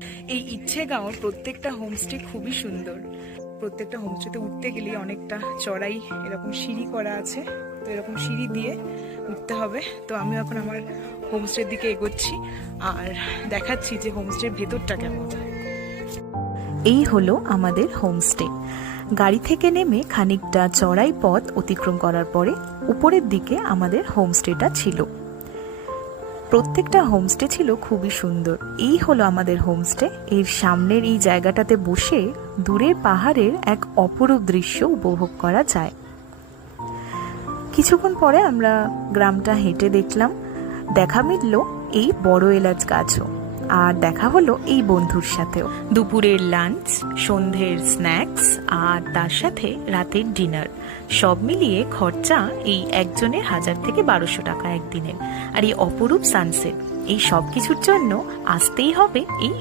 এই ইচ্ছেগাঁওর প্রত্যেকটা হোমস্টে খুবই সুন্দর। প্রত্যেকটা হোমস্টেতে উঠতে গেলে অনেকটা চড়াই, এরকম সিঁড়ি করা আছে, তো এরকম সিঁড়ি দিয়ে উঠতে হবে। তো আমি এখন আমার হোমস্টের দিকে এগোচ্ছি আর দেখাচ্ছি যে হোমস্টের ভেতরটা কেমন। এই হলো আমাদের হোমস্টে। গাড়ি থেকে নেমে খানিকটা চড়াই পথ অতিক্রম করার পরে উপরের দিকে আমাদের হোমস্টেটা ছিল। প্রত্যেকটা হোমস্টে ছিল খুবই সুন্দর। এই হলো আমাদের হোমস্টে। এর সামনের এই জায়গাটাতে বসে দূরের পাহাড়ের এক অপরূপ দৃশ্য উপভোগ করা যায়। কিছুক্ষণ পরে আমরা গ্রামটা হেঁটে দেখলাম, দেখা মিলল এই বড় এলাচ গাছও, আর দেখা হলো এই বন্ধুর সাথেও। দুপুরের লাঞ্চ, সন্ধ্যের স্ন্যাক্স আর তার সাথে রাতের ডিনার, সব মিলিয়ে খরচা এই একজনের 1000 থেকে 1200 টাকা একদিনের। আর এই অপরূপ সানসেট, এই সব কিছুর জন্য আসতেই হবে এই